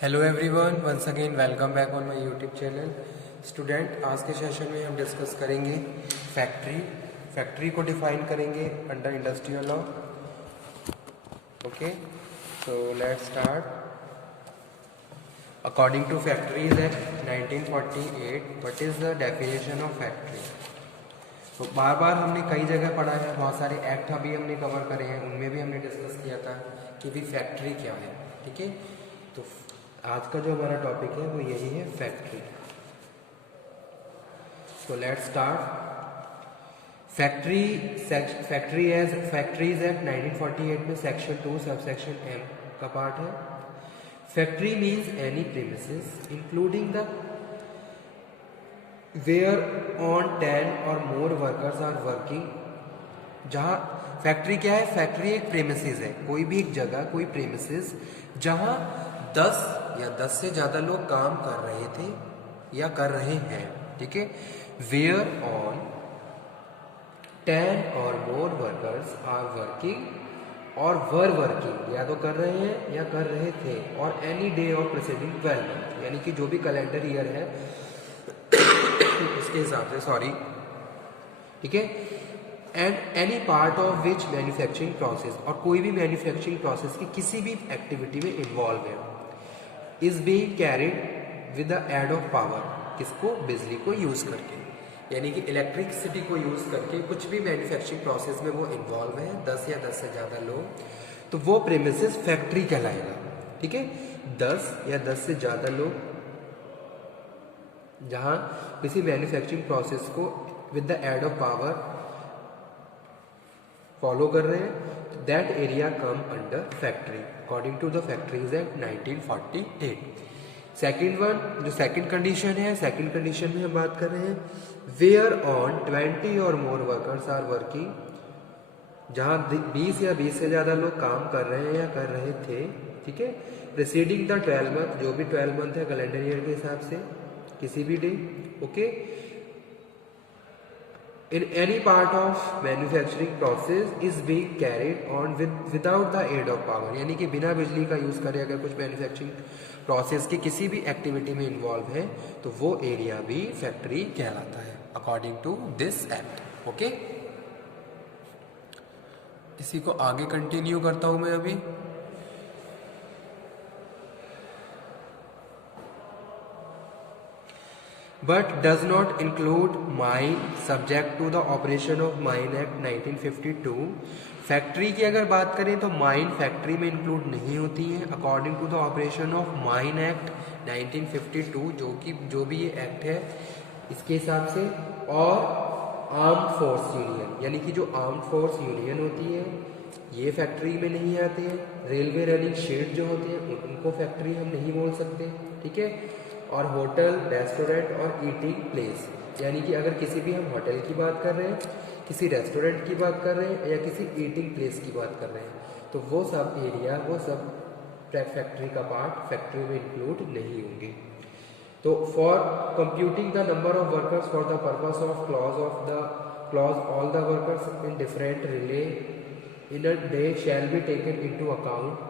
Hello everyone, once again welcome back on my YouTube channel. Student, आज के session में हम डिस्कस करेंगे फैक्ट्री को डिफाइन करेंगे under industrial law. Okay, so let's start. According to factories act 1948, what is the definition of factory? तो बार बार हमने कई जगह पढ़ा है, बहुत सारे एक्ट अभी हमने कवर करे हैं, उनमें भी हमने डिस्कस किया था कि भी फैक्ट्री क्या है। ठीक है, तो आज का जो हमारा टॉपिक है वो यही है, factory. So let's start. Factories act 1948 में सेक्शन 2 सबसेक्शन एम का पार्ट है। Factory means any premises including the where on 10 और मोर वर्कर्स आर वर्किंग। जहाँ फैक्ट्री क्या है? फैक्ट्री एक प्रेमिसेस है, कोई भी एक जगह, कोई प्रेमिसेस जहाँ 10 या 10 से ज़्यादा लोग काम कर रहे थे या कर रहे हैं। ठीक है, वेयर ऑन 10 और मोर वर्कर्स आर वर्किंग और वर वर्किंग, या तो कर रहे हैं या कर रहे थे, और any day of preceding 12 month, यानी कि जो भी कैलेंडर ईयर है उसके हिसाब से, सॉरी। ठीक है, and any part of which manufacturing process, और कोई भी मैन्युफैक्चरिंग प्रोसेस की किसी भी एक्टिविटी में इन्वॉल्व है, is being carried with the aid of power. किसको? बिजली को यूज करके, यानी कि इलेक्ट्रिसिटी को यूज करके कुछ भी मैन्युफैक्चरिंग प्रोसेस में वो इन्वॉल्व है, 10 या 10 से ज्यादा लोग, तो वो प्रेमिसेस फैक्ट्री कहलाएगा। ठीक है, 10 या 10 से ज्यादा लोग जहां किसी मैन्युफैक्चरिंग प्रोसेस को with the aid of power follow कर रहे हैं, that area come under factory according to the factories act 1948। Second one, जो सेकेंड कंडीशन है, सेकेंड कंडीशन में हम बात कर रहे हैं वेयर ऑन 20 और मोर वर्कर्स आर वर्किंग, जहां 20 या 20 से ज्यादा लोग काम कर रहे हैं या कर रहे थे। ठीक है, प्रीसीडिंग द 12 मंथ, जो भी 12 मंथ है कैलेंडर ईयर के हिसाब से, किसी भी day. Okay, in any part of manufacturing process is being carried on without the aid of power, यानी कि बिना बिजली का यूज करे अगर कुछ मैन्युफैक्चरिंग प्रोसेस की किसी भी एक्टिविटी में इन्वॉल्व है तो वो एरिया भी फैक्ट्री कहलाता है according to this act. Okay, इसी को आगे कंटिन्यू करता हूं मैं अभी। But does not include mine subject to the operation of Mine Act 1952। Factory की अगर बात करें तो माइन फैक्ट्री में इंक्लूड नहीं होती है according to the operation of mine act 1952, जो भी ये एक्ट है इसके हिसाब से। और आर्म फोर्स यूनियन, यानी कि जो आर्म फोर्स यूनियन होती है ये फैक्ट्री में नहीं आते हैं। रेलवे रनिंग शेड जो होते हैं उनको फैक्ट्री हम नहीं बोल सकते। ठीक है, और होटल, रेस्टोरेंट और ईटिंग प्लेस, यानी कि अगर किसी भी हम होटल की बात कर रहे हैं, किसी रेस्टोरेंट की बात कर रहे हैं या किसी ईटिंग प्लेस की बात कर रहे हैं, तो वो सब एरिया, वो सब फैक्ट्री का पार्ट फैक्ट्री में इंक्लूड नहीं होंगे। तो for computing the number of workers for the purpose of clause all the workers in different relay in a day shall be taken into account.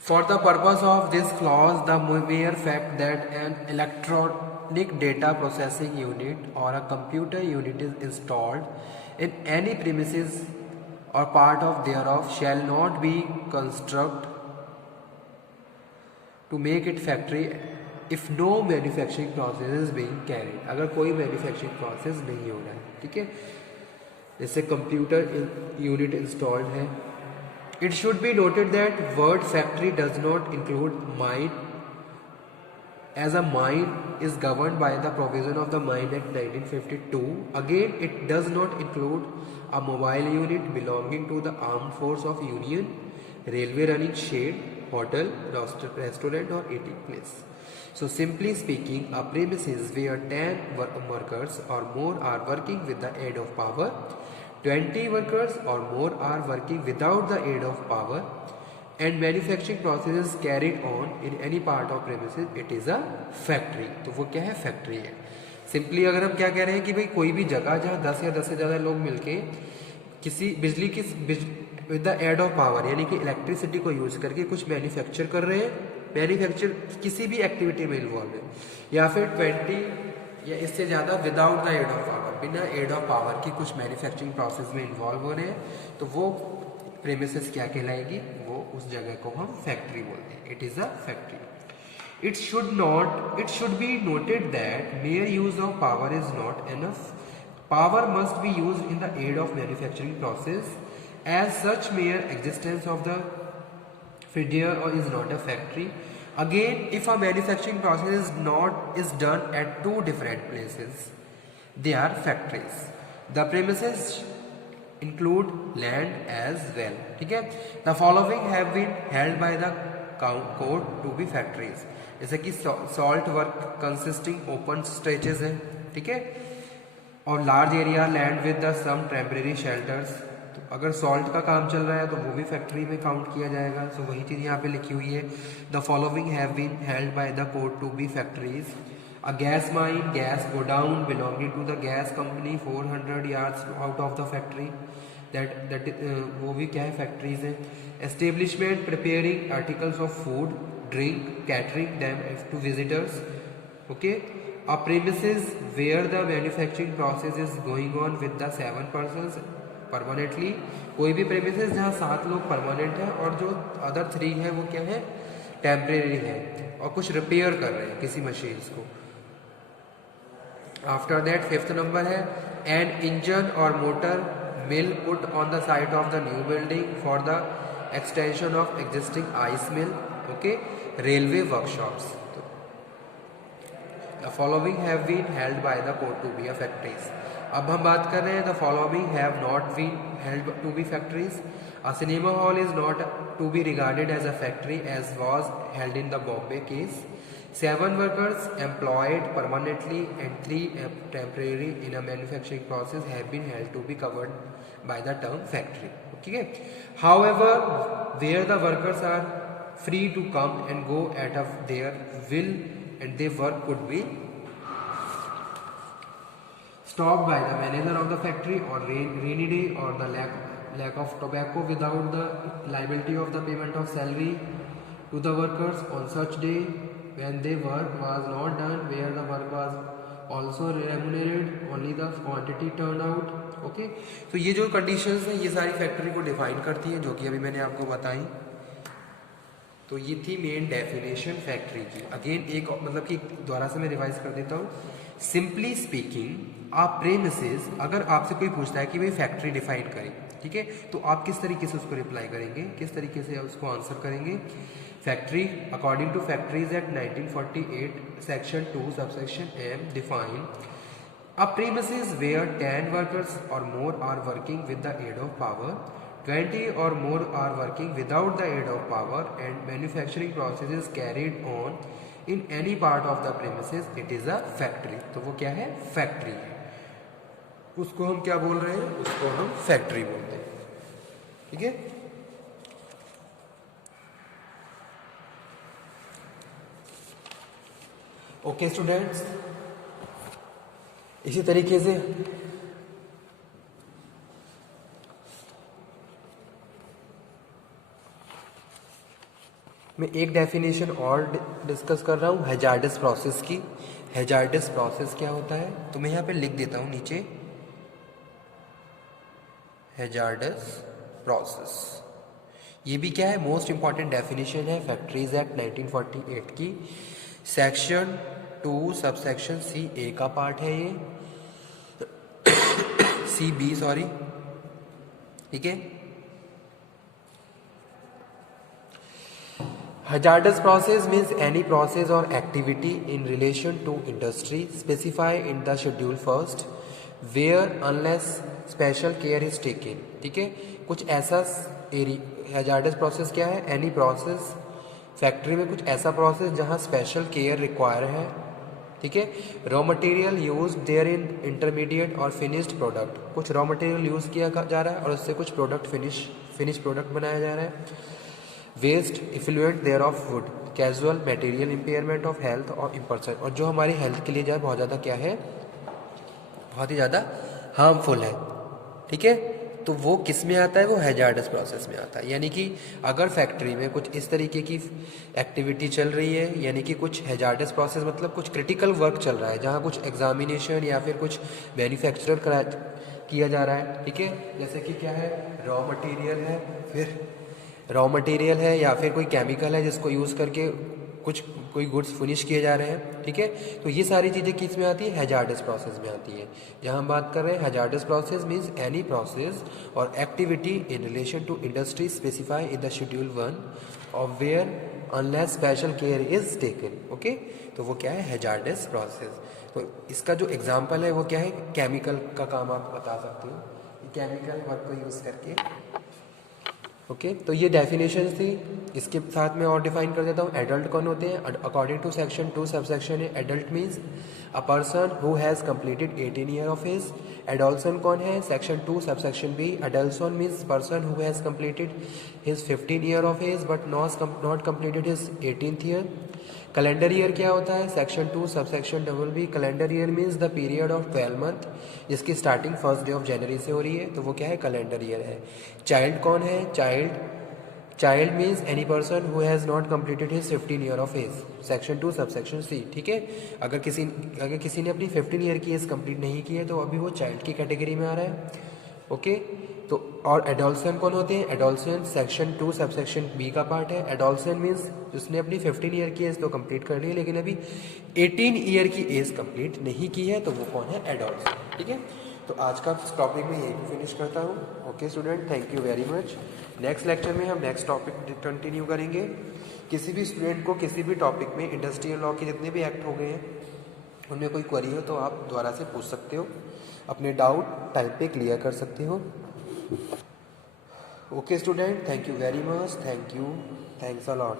For the purpose of this clause, the mere fact that an electronic data processing unit or a computer unit is installed in any premises or part of thereof shall not be construed to make it factory if no manufacturing process is being carried। अगर कोई manufacturing process नहीं हो रहा है, ठीक है, जैसे computer unit installed है। It should be noted that word factory does not include mine, as a mine is governed by the provision of the Mine Act 1952. Again, it does not include a mobile unit belonging to the armed force of Union, railway running shed, hotel, restaurant or eating place. So simply speaking, a premises where 10 workers or more are working with the aid of power, 20 workers or more are working without the aid of power, and manufacturing process is carried on in any part of premises, it is a factory। तो वो क्या है? Factory है। Simply अगर हम क्या कह रहे हैं कि भाई कोई भी जगह जहाँ 10 या 10 से ज़्यादा लोग मिलके किसी बिजली की with the aid of power, यानी कि इलेक्ट्रिसिटी को यूज करके कुछ मैन्युफैक्चर कर रहे हैं, मैन्युफैक्चर किसी भी एक्टिविटी में इन्वॉल्व है, या फिर 20 या इससे ज़्यादा without the aid of power, बिना एड ऑफ पावर की कुछ मैन्युफैक्चरिंग प्रोसेस में इन्वॉल्व हो रहे हैं, तो वो प्रेमिसेस क्या कहलाएगी, वो उस जगह को हम फैक्ट्री बोलते हैं। It is a factory. It should be noted that mere use of power is not enough. Power must be used in the aid of manufacturing process. As such, mere existence of the fidya is not a factory. Again, if a manufacturing process is done at two different places, they are factories. The premises include land as well. ठीक है? The following have been held by the court to be factories. जैसे कि salt work consisting open stretches है, ठीक है, और large area land with the some temporary shelters. तो अगर सॉल्ट का काम चल रहा है तो वो भी फैक्ट्री में काउंट किया जाएगा। सो वही चीज़ यहाँ पे लिखी हुई है, the following have been held by the court to be factories. A gas mine, gas godown belonging to the gas company 400 yards out of the factory, वो भी क्या है, फैक्ट्रीज है। Establishment preparing articles of food, drink, catering them to visitors. Okay, a premises where the manufacturing process is going on with the 7 persons permanently. कोई भी premises जहाँ 7 लोग permanent है और जो अदर 3 है वो क्या है, टेम्परेरी है और कुछ रिपेयर कर रहे हैं किसी मशीन्स को। आफ्टर दैट 5th नंबर है, एन इंजन और motor mill put on the site of the new building for the extension of existing ice mill. Okay, railway workshops. The following have been held by the court to be a factories. अब हम बात कर रहे हैं, the following have not been held to be factories. A cinema hall is not to be regarded as a factory as was held in the Bombay case. 7 workers employed permanently and 3 temporary in a manufacturing process have been held to be covered by the term factory. Okay. However, where the workers are free to come and go at of their will and their work could be stopped by the manager of the factory or rainy day or the lack of tobacco without the liability of the payment of salary to the workers on such day when their work was not done, where the work was also remunerated only the quantity turned out. Okay, तो ये जो conditions हैं ये सारी factory को define करती हैं, जो कि अभी मैंने आपको बताई। तो ये थी मेन डेफिनेशन फैक्ट्री की। अगेन एक मतलब कि दोबारा से मैं रिवाइज कर देता हूँ। सिंपली स्पीकिंग, आप प्रेमिसेस, अगर आपसे कोई पूछता है कि भाई फैक्ट्री डिफाइन करें, ठीक है, तो आप किस तरीके से उसको रिप्लाई करेंगे, किस तरीके से उसको आंसर करेंगे। Factory according to factories act 1948 section 2 subsection M define a premises where 10 workers or more are working with the aid of power, 20 or more are working without the aid of power, and manufacturing process is carried on in any part of the premises, it is a factory. तो वो क्या है, factory है। उसको हम क्या बोल रहे हैं, उसको हम फैक्ट्री बोलते हैं, ठीक है। ओके स्टूडेंट्स, इसी तरीके से मैं एक डेफिनेशन और डिस्कस कर रहा हूँ हैजार्डस प्रोसेस की। हैजार्डस प्रोसेस क्या होता है, तो मैं यहाँ पे लिख देता हूँ नीचे, हैजार्डस प्रोसेस। ये भी क्या है, मोस्ट इंपॉर्टेंट डेफिनेशन है फैक्ट्रीज एक्ट 1948 की, सेक्शन 2 सबसेक्शन C(A) का पार्ट है ये, C(B) सॉरी, ठीक है। Hazardous process means any process or activity in relation to industry specified in the schedule first, where unless special care is taken, ठीक है। कुछ ऐसा hazardous process क्या है, any process, फैक्ट्री में कुछ ऐसा प्रोसेस जहाँ स्पेशल केयर रिक्वायर है, ठीक है। Raw material use there in intermediate और फिनिश्ड प्रोडक्ट, कुछ रॉ मटेरियल यूज किया जा रहा है और उससे कुछ प्रोडक्ट फिनिश प्रोडक्ट बनाया जा रहा है। Waste effluent there of wood, casual material impairment of health और इम्पर्सन, और जो हमारी हेल्थ के लिए जो है बहुत ज़्यादा क्या है, बहुत ही ज़्यादा हार्मफुल है, ठीक है। तो वो किस में आता है, वो हैजार्डस प्रोसेस में आता है। यानी कि अगर फैक्ट्री में कुछ इस तरीके की एक्टिविटी चल रही है, यानी कि कुछ हैजार्डस प्रोसेस मतलब कुछ क्रिटिकल वर्क चल रहा है, जहाँ कुछ एग्जामिनेशन या फिर कुछ मैन्युफैक्चर करा किया जा रहा है, ठीक है। जैसे कि क्या है, रॉ मटेरियल है या फिर कोई केमिकल है जिसको यूज़ करके कुछ कोई गुड्स फिनिश किए जा रहे हैं, ठीक है। तो ये सारी चीज़ें किस में आती है, हैजार्डस प्रोसेस में आती है। जहाँ हम बात कर रहे हैं hazardous process means any process और activity in relation to industry specify in the schedule 1 of where unless special care is taken, okay. तो वो क्या है, हैजार्डस प्रोसेस। तो इसका जो एग्जाम्पल है वो क्या है, केमिकल का काम आप बता सकते हो, केमिकल वर्क को यूज़ करके, ओके। तो ये डेफिनेशन थी, इसके साथ मैं और डिफाइन कर देता हूँ। एडल्ट कौन होते हैं, according to section 2 subsection A, adult means a person who has completed 18 year of age. Adolescent कौन है, section 2 subsection B, adolescent means person who has completed his 15 year of age but not completed his 18th year. Calendar year क्या होता है, section 2 subsection double B, calendar year means the period of 12 month जिसकी starting 1st day of January से हो रही है, तो वो क्या है, कैलेंडर ईयर है। चाइल्ड कौन है, child means any person who has not completed his 15 year of age, section 2 subsection C, ठीक है। अगर किसी ने अपनी 15 ईयर की एज कंप्लीट नहीं की है तो अभी वो चाइल्ड की कैटेगरी में आ रहा है, ओके। तो और एडोल्सन कौन होते हैं, एडोल्सन सेक्शन 2 सबसेक्शन बी का पार्ट है। एडोल्सन मीन्स उसने अपनी 15 ईयर की एज तो कंप्लीट कर ली है लेकिन अभी 18 ईयर की एज कंप्लीट नहीं की है, तो वो कौन है, एडोल्सन, ठीक है। तो आज का टॉपिक में यही फिनिश करता हूँ, okay student, thank you very much. Next lecture में हम नेक्स्ट टॉपिक कंटिन्यू करेंगे। किसी भी स्टूडेंट को किसी भी टॉपिक में इंडस्ट्रियल लॉ के जितने भी एक्ट हो गए हैं उनमें कोई क्वेरी हो तो आप दोबारा से पूछ सकते हो, अपने डाउट टाइम पे क्लियर कर सकते हो। Okay student, thank you very much, thanks a lot.